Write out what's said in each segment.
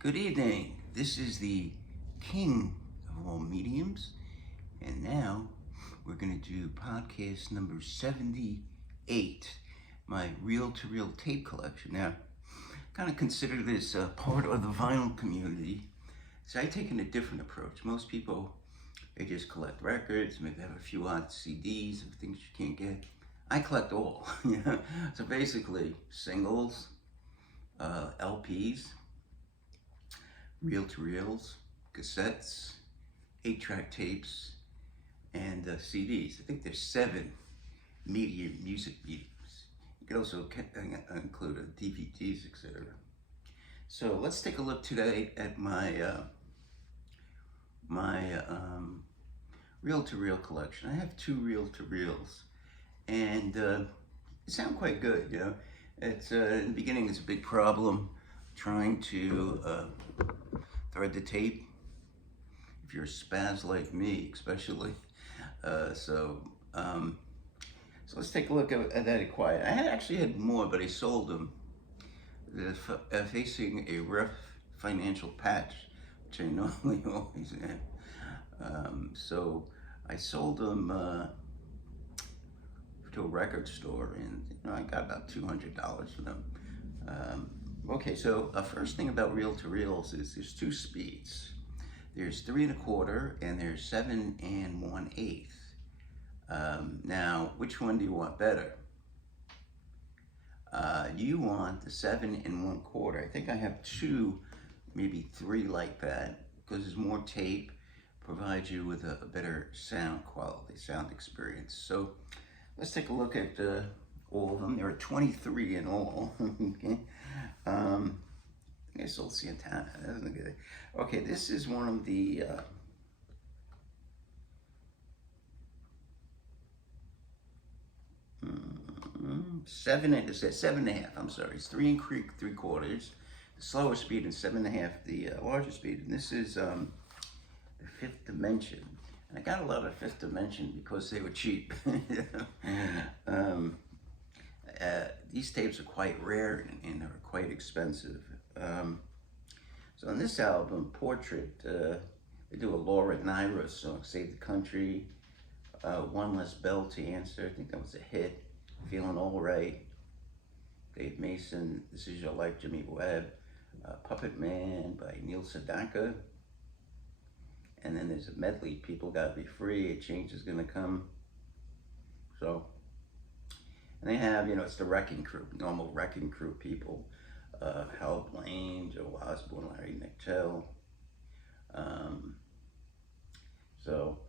Good evening. This is the king of all mediums, and now we're going to do podcast number 78, my reel-to-reel tape collection. Now, kind of consider this part of the vinyl community. So I've taken a different approach. Most people, they just collect records, maybe have a few odd CDs of things you can't get. I collect all. So basically, singles, LPs, reel-to-reels, cassettes, 8-track tapes, and CDs. I think there's 7 music mediums. You could also include DVDs, etc. So let's take a look today at my reel-to-reel collection. I have 2 reel-to-reels, and they sound quite good. It's in the beginning, it's a big problem trying to thread the tape, if you're a spaz like me, especially. So let's take a look at that quiet. I actually had more, but I sold them. They're facing a rough financial patch, which I normally always am. So I sold them to a record store, and I got about $200 for them. Okay, so first thing about reel-to-reels is there's 2 speeds. There's 3 1/4 and there's 7 1/8. Now, which one do you want better? You want the 7 1/4. I think I have 2, maybe 3 like that, because there's more tape, provides you with a better sound quality, sound experience. So let's take a look at all of them. There are 23 in all. Okay. I sold Santana. That doesn't look good. Okay, this is one of the 7 1/2. I'm sorry, it's 3 3/4. The slower speed and 7 1/2, the larger speed. And this is the 5th Dimension. And I got a lot of 5th Dimension because they were cheap. These tapes are quite rare and are quite expensive. So on this album, Portrait, they do a Laura Nyro song, Save the Country, One Less Bell to Answer. I think that was a hit. Feeling All Right, Dave Mason, This Is Your Life, Jimmy Webb, Puppet Man by Neil Sedaka. And then there's a medley, People Gotta Be Free, A Change Is Gonna Come. So, and they have, it's the Wrecking Crew, normal Wrecking Crew people. Hal Blaine, Joe Osborne, Larry Nichtel. So,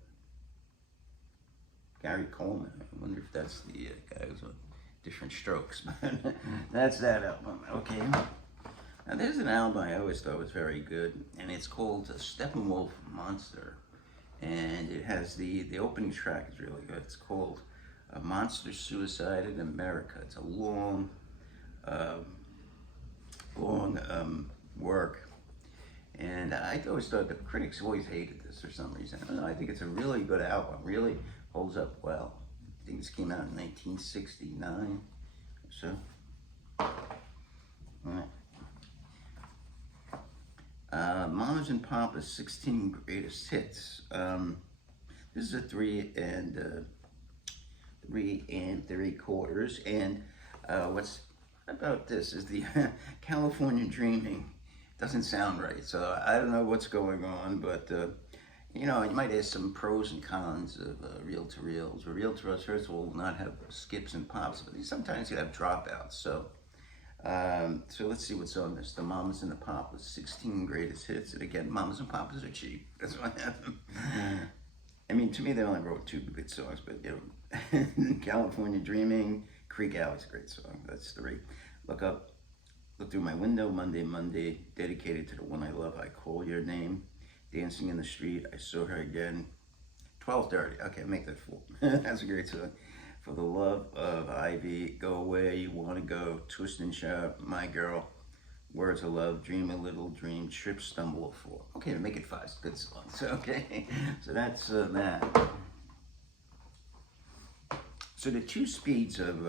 Gary Coleman, I wonder if that's the guy who's on Different Strokes, but that's that album. Okay, now there's an album I always thought was very good, and it's called Steppenwolf Monster, and it has the opening track is really good. It's called Monster Suicide in America. It's a long work, and I always thought the critics always hated this for some reason. I don't know, I think it's a really good album, really holds up well. I think this came out in 1969 or so. All right. Mamas and Papas 16 Greatest Hits. This is a 3 3/4, and what's about this is the California Dreaming doesn't sound right, so I don't know what's going on, but you might ask some pros and cons of reel-to-reels. Reel-to-reels, first of all, will not have skips and pops, but sometimes you have dropouts. So let's see what's on this. The Mamas and the Papas, 16 Greatest Hits. And again, Mamas and Papas are cheap. That's why I have them. I mean, to me, they only wrote 2 good songs, but California Dreaming, Creek Alley's a great song. That's 3. Look Through My Window, Monday, dedicated to the one I love, I Call Your Name. Dancing in the Street, I Saw Her Again. 12:30, okay, make that 4. That's a great song. For the Love of Ivy, Go Where You Wanna Go, Twist and Shout, My Girl, Words of Love, Dream a Little Dream, Trip, Stumble, 4. Okay, make it 5, good songs, okay. So that's that. So the 2 speeds of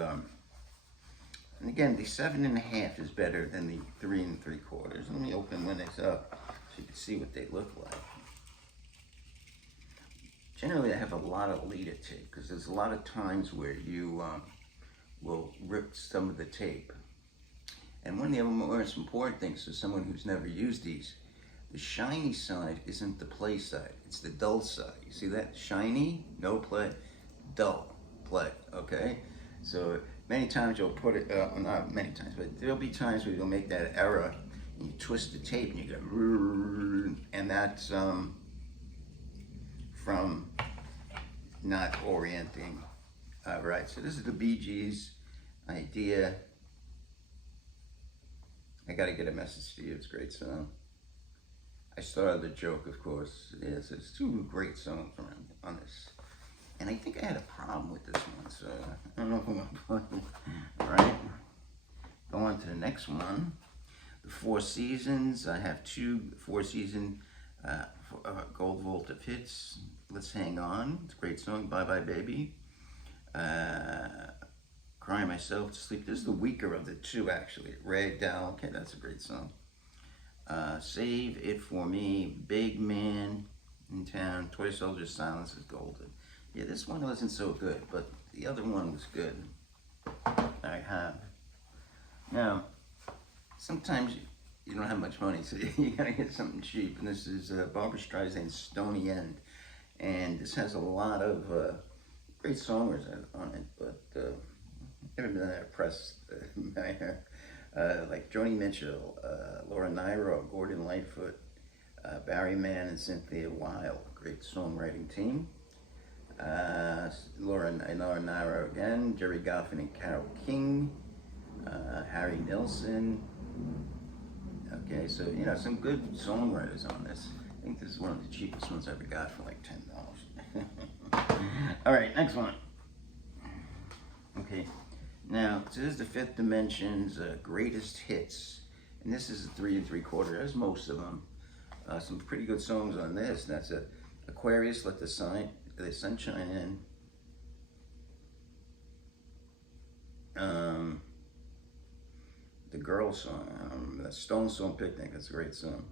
And again, the 7.5 is better than the 3 3/4. Let me open one of these up so you can see what they look like. Generally, I have a lot of leader tape because there's a lot of times where you will rip some of the tape. And one of the most important things for someone who's never used these, the shiny side isn't the play side, it's the dull side. You see that? Shiny, no play, dull, play, okay? So many times you'll put it, not many times, but there'll be times where you'll make that error and you twist the tape and you go, and that's from not orienting. Right, so this is the Bee Gees Idea. I gotta get a message to you, it's a great song. I started the joke, of course. Yes, there's 2 great songs on this. And I think I had a problem with this one, so I don't know if I'm gonna play it. Alright, go on to the next one. The Four Seasons. I have 2 Four Season Gold Vault of Hits. Let's Hang On. It's a great song. Bye Bye Baby. Crying Myself to Sleep. This is the weaker of the 2, actually. Rag Doll. Okay, that's a great song. Save It For Me. Big Man in Town. Toy Soldier Silence Is Golden. Yeah, this one wasn't so good, but the other one was good. I have. Now, sometimes you don't have much money, so you gotta get something cheap. And this is Barbra Streisand's Stony End. And this has a lot of great songers on it, but never been that impressed by her. Like Joni Mitchell, Laura Nyro, Gordon Lightfoot, Barry Mann, and Cynthia Weil. Great songwriting team. Laura Nyro again, Jerry Goffin and Carole King, Harry Nilsson. Okay, so you know, some good songwriters on this. I think this is one of the cheapest ones I ever got for like $10. All right, next one. Okay, now so this is the Fifth Dimension's greatest hits, and this is a 3 3/4, as most of them. Some pretty good songs on this. That's Aquarius, Let the Sunshine In. The Girl song, the Stone Soul Picnic, that's a great song.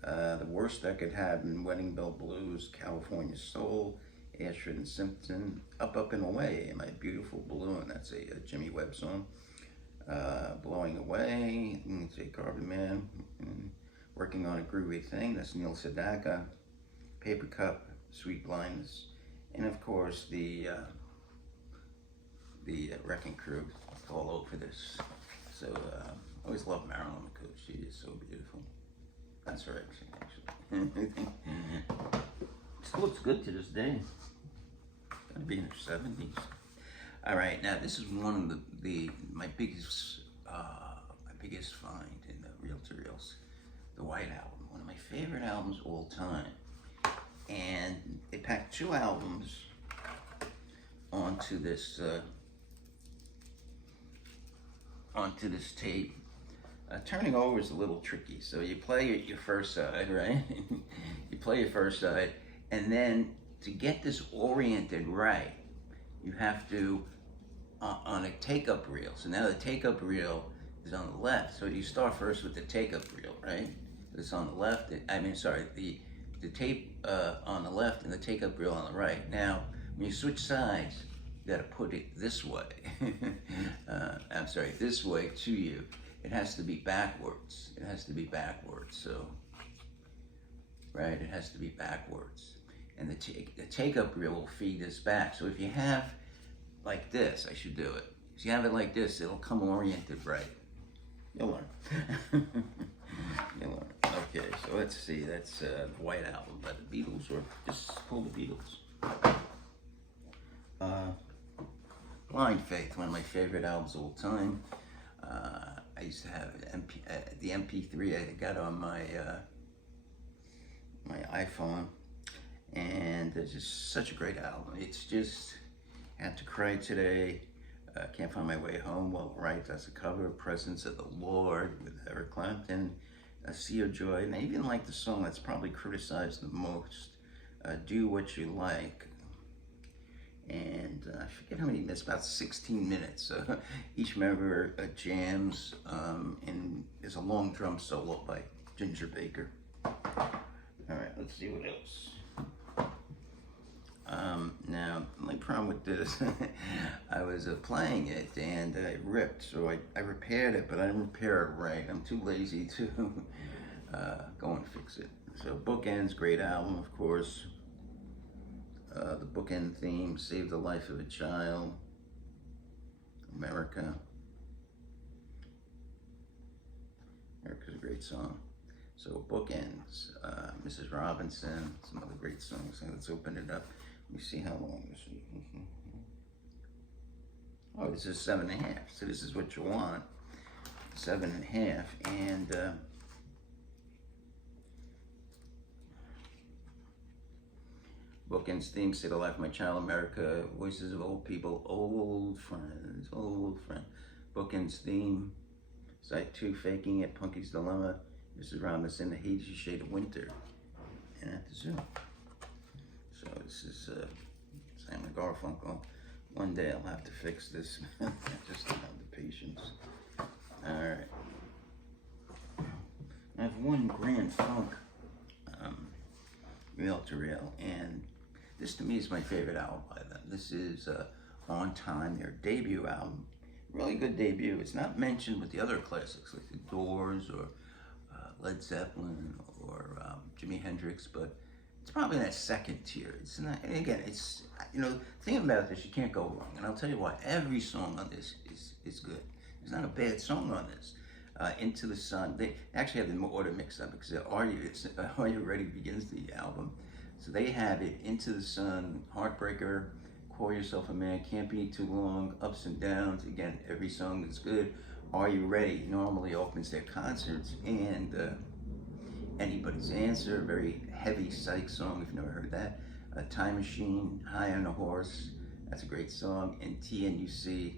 The Worst I Could Have in Wedding Bell Blues, California Soul, Ashford and Simpson, Up, Up and Away, My Beautiful Balloon, that's a Jimmy Webb song. Blowing Away, J. Carbon Man, Working on a Groovy Thing, that's Neil Sedaka. Paper Cup, Sweet Blindness, and of course the Wrecking Crew, all over this. So I always love Marilyn McCoy. She is so beautiful. That's her actually. Still looks good to this day. Gotta be in her 70s. All right, now this is one of my biggest find in the reel-to-reels, the White Album, one of my favorite albums of all time. And they packed 2 albums onto this tape. Turning over is a little tricky. So you play your first side, right? You play your first side, and then to get this oriented right, you have to on a take-up reel. So now the take-up reel is on the left. So you start first with the take-up reel, right? It's on the left. The tape on the left and the take-up reel on the right. Now, when you switch sides, you got to put it this way. This way to you. It has to be backwards. It has to be backwards. So, right, it has to be backwards. And the take-up reel will feed this back. So if you have like this, I should do it. If you have it like this, it'll come oriented right. You'll learn. You'll learn. Okay, so let's see. That's the White Album by the Beatles, or just called the Beatles. Blind Faith, one of my favorite albums of all time. I used to have the MP3 I got on my iPhone, and it's just such a great album. It's just Had to Cry Today, Can't Find My Way Home, Well, right, that's a cover, Presence of the Lord with Eric Clapton, A Sea of Joy, and I even like the song that's probably criticized the most, Do What You Like. And I forget how many minutes, about 16 minutes. Each member jams, and there's a long drum solo by Ginger Baker. All right, let's see what else. Now, my problem with this, I was playing it and it ripped, so I repaired it, but I didn't repair it right. I'm too lazy to go and fix it. So Bookends, great album, of course. The Bookend theme, Save the Life of a Child, America. America's a great song. So Bookends, Mrs. Robinson, some other great songs. So let's open it up. Let me see how long this is. Oh, this is 7.5. So this is what you want. 7.5. And Bookends theme, Save the Life of My Child, America, Voices of Old People, Old Friends, Old Friend. Bookends theme, Side 2, Faking It, Punky's Dilemma, Mrs. Robinson, The Hazy Shade of Winter, and at the zoo. So this is Simon Garfunkel. One day I'll have to fix this. I just don't have the patience. All right. I have one Grand Funk, Reel to Reel, and this to me is my favorite album by them. This is On Time, their debut album. Really good debut. It's not mentioned with the other classics like the Doors or Led Zeppelin or Jimi Hendrix, but it's probably in that second tier. It's not, and again, it's, the thing about this, you can't go wrong. And I'll tell you why, every song on this is good. There's not a bad song on this. Into the Sun, they actually have the order mixed up because Are You Ready begins the album. So they have it, Into the Sun, Heartbreaker, Call Yourself a Man, Can't Be Too Long, Ups and Downs. Again, every song is good. Are You Ready normally opens their concerts, and Anybody's Answer, very heavy psych song if you've never heard that. Time Machine, High on a Horse, that's a great song. And TNUC,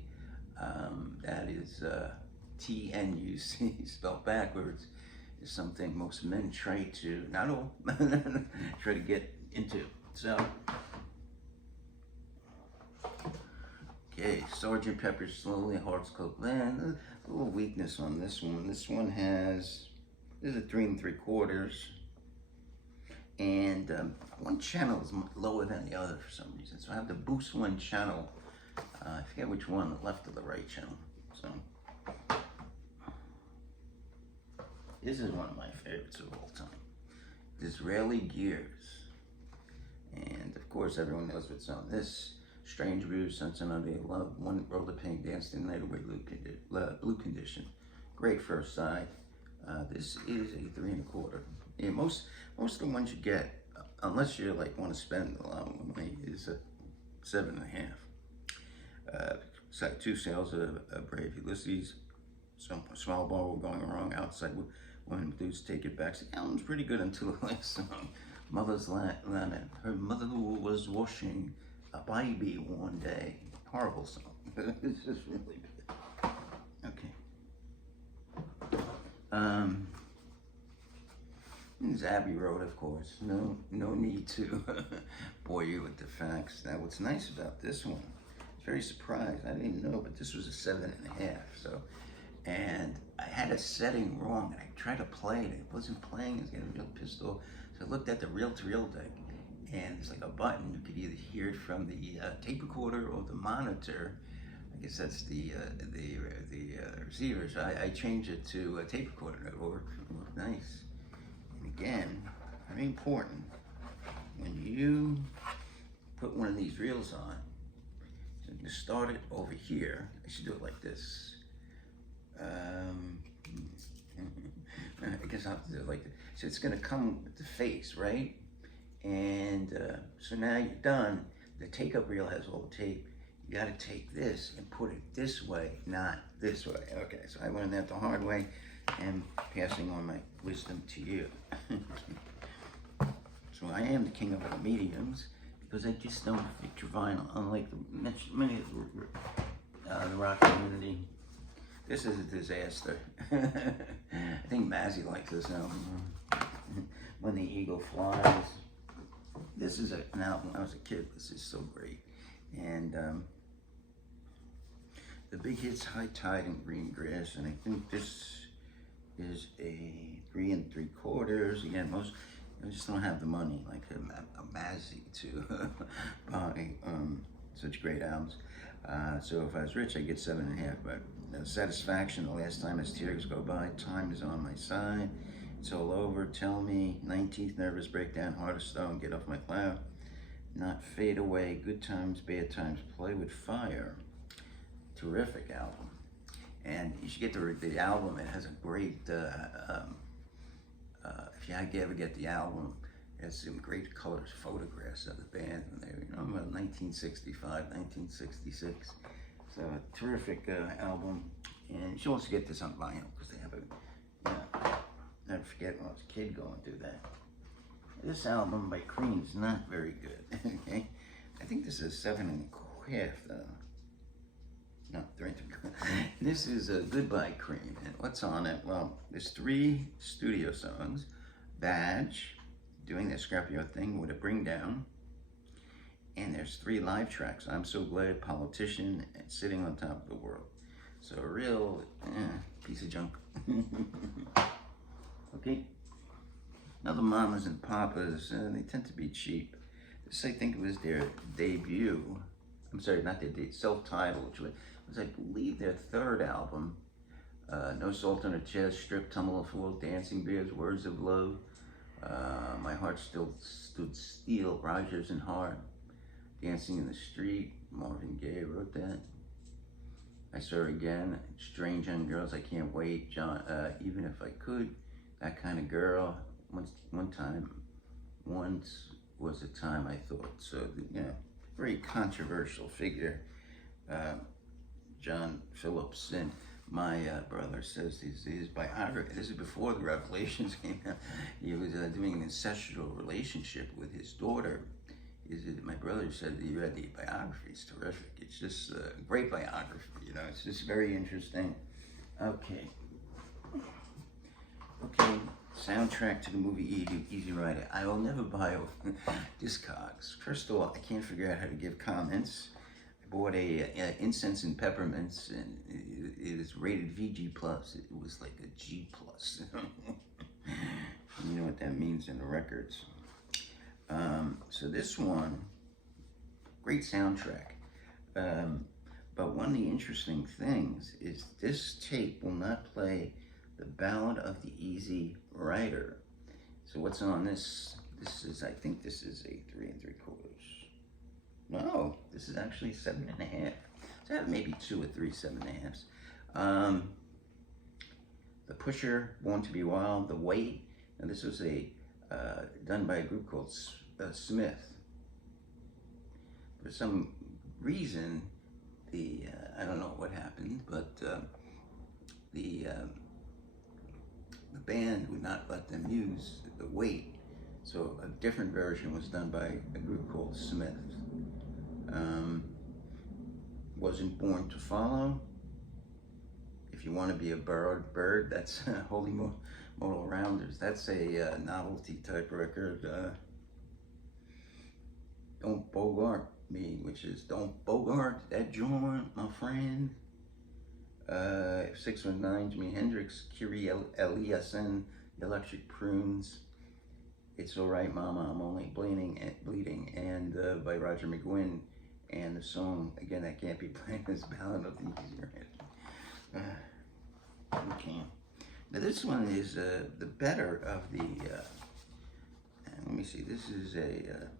that is TNUC spelled backwards, is something most men try to, not all, try to get into. So, okay, Sgt. Pepper's Slowly, Hearts Club Band. A little weakness on this one. This one has, this is a 3 3/4, and one channel is lower than the other for some reason. So I have to boost one channel. I forget which one, the left or the right channel. So this is one of my favorites of all time. Disraeli Gears, and of course everyone knows what's on this. Strange Brews, Sunset on Day Love, One Roll of Pink, Dance the Night Away, Blue Condition. Great first side. This is a 3 1/4. Yeah, most of the ones you get, unless you like want to spend a lot of money, is a 7.5. Side 2, Sales of Brave Ulysses. Some Small Ball Going Wrong, Outside Women Blues, Take It Back. The album's pretty good until the last song. Mother's Lament. Her mother was washing a baby one day. Horrible song. It's just really good. Okay. This is Abbey Road, of course. No need to bore you with the facts. Now, what's nice about this one, I was very surprised. I didn't know, but this was a 7.5. So, and I had a setting wrong, and I tried to play it. It wasn't playing. I was getting real pissed off. So I looked at the reel-to-reel deck, and it's like a button. You could either hear it from the tape recorder or the monitor. I guess that's the receiver. So I changed it to a tape recorder. It worked nice. And again, very important, when you put one of these reels on, so you start it over here. I should do it like this. I guess I'll have to do it like this. So it's gonna come with the face, right? And so now you're done. The take-up reel has all the tape. You gotta take this and put it this way, not this way. Okay, so I learned that the hard way, and passing on my wisdom to you. So I am the king of the mediums, because I just don't picture vinyl, unlike many of the rock community. This is a disaster. I think Mazzy likes this album. When the Eagle Flies. This is an album when I was a kid. This is so great. And the big hits, High Tide and Green Grass, and I think this is a 3 3/4. Again, most I just don't have the money like a Mazzy to buy such great albums. So if I was rich, I'd get 7.5. But Satisfaction, The Last Time As Tears Go By, Time Is On My Side, It's All Over, Tell Me, 19th, Nervous Breakdown, Heart of Stone, Get Off My Cloud, Not Fade Away, Good Times, Bad Times, Play With Fire. Terrific album. And you should get the album. It has a great, if you ever get the album, it has some great colors, photographs of the band when they were, 1965, 1966. So a terrific album. And you should also get this on vinyl because they have never forget when I was a kid going through that. This album by Cream is not very good. Okay, I think this is 7.5 though. No, 3 3/4. This is Goodbye Cream, and what's on it? Well, there's 3 studio songs. Badge, doing that Scrappy Old Thing with a Bring Down, and there's 3 live tracks. I'm So Glad, Politician, and Sitting on Top of the World. So a real piece of junk. Okay. Now the Mamas and Papas, they tend to be cheap. This I think was their debut. I'm sorry, not their self-titled, which was I believe their 3rd album. No Salt on Her Chest, Strip, Tumble and Fall, Dancing Bears, Words of Love, My Heart Still Stood Still, Rogers and Hart, Dancing in the Street, Marvin Gaye wrote that. I Saw Her Again, Strange Young Girls, I Can't Wait, John, Even If I Could, That Kind of Girl, Once Was a Time I Thought. So, very controversial figure, John Phillips. And my brother says his biography, this is before the revelations came out, he was doing an incestual relationship with his daughter. My brother said that you read the biography, it's terrific. It's just a great biography, it's just very interesting. Okay, soundtrack to the movie Easy Rider. I will never buy Discogs. First of all, I can't figure out how to give comments. I bought a Incense and Peppermints, and it is rated VG+. It was like a G+. You know what that means in the records. So this one, great soundtrack. But one of the interesting things is this tape will not play The Ballad of the Easy Rider. So what's on this? I think this is a 3 3/4. No, this is actually 7.5. So I have maybe 2 or 3 7.5s. The Pusher, Born to Be Wild, The Weight. And this was done by a group called Smith. For some reason, I don't know what happened, but the band would not let them use The Weight, so a different version was done by a group called Smith. Wasn't Born to Follow. If You Want to Be a Bird, that's Holy Modal Rounders. That's a novelty type record. Don't Bogart Me, which is Don't Bogart That Joint, My Friend. 619, Jimi Hendrix, Kyrie Eliason, Electric Prunes, It's Alright Mama, I'm Only Bleeding, and by Roger McGuinn, and the song, again, I can't be playing this Ballad of the Easy Rider. Okay. Now this one is the better of the, let me see, this is a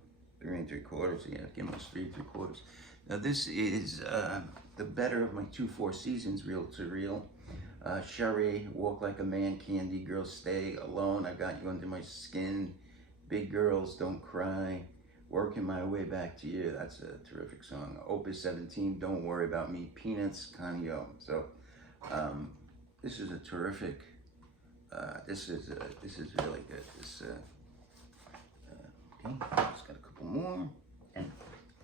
3 3/4, yeah, almost 3 3/4. Now this is the better of my 2 4 Seasons, Reel to Reel. Sherry, Walk Like a Man, Candy, Girls Stay, Alone, I Got You Under My Skin, Big Girls, Don't Cry, Working My Way Back to You, that's a terrific song. Opus 17, Don't Worry About Me, Peanuts, Connie O. So this is a terrific, this is really good. Okay, just got a couple more and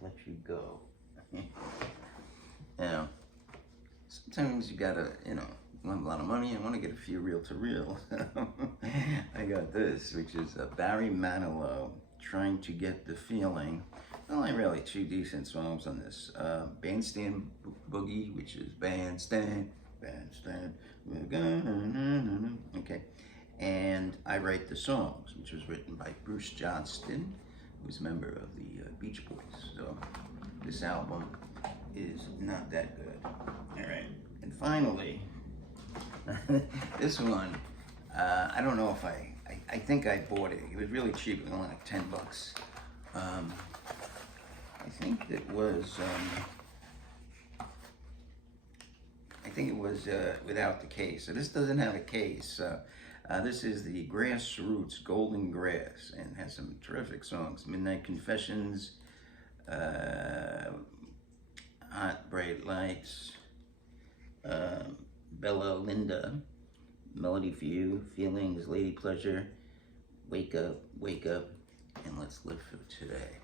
let you go. Now, sometimes you gotta, want a lot of money and want to get a few reel to reel. I got this, which is Barry Manilow, Trying to Get the Feeling, only really two decent songs on this. Bandstand Boogie, which is bandstand, bandstand, okay. And I Write the Songs, which was written by Bruce Johnston, who's a member of the Beach Boys. So this album is not that good. All right. And finally, this one, I don't know if I think I bought it. It was really cheap. It was only like $10. I think it was without the case. So this doesn't have a case. This is the Grassroots Golden Grass, and has some terrific songs. Midnight Confessions, Hot Bright Lights, Bella Linda, Melody for You, Feelings, Lady Pleasure, Wake Up, and Let's Live for Today.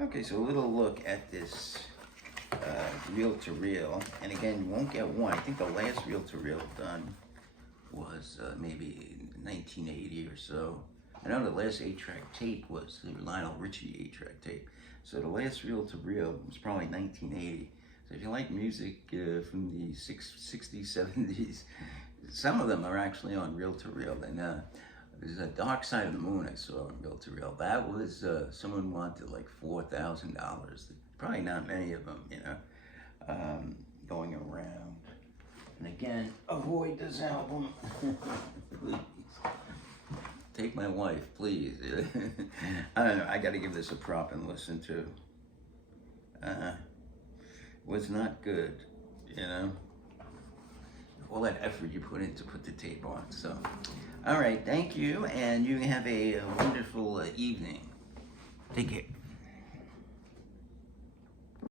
Okay, so a little look at this reel to reel, and again, you won't get one. I think the last reel to reel done was maybe 1980 or so. I know the last 8-track tape was the Lionel Richie 8-track tape. So the last reel to reel was probably 1980. So if you like music from the 60s, 70s, some of them are actually on reel to reel. And there's a Dark Side of the Moon I saw on reel to reel. That was someone wanted like $4,000. Probably not many of them, you know, going around. And again, avoid this album. Please. Take my wife, please. I don't know, I gotta give this a prop and listen to. Was not good, you know? All that effort you put in to put the tape on. So, all right, thank you, and you have a wonderful evening. Take care.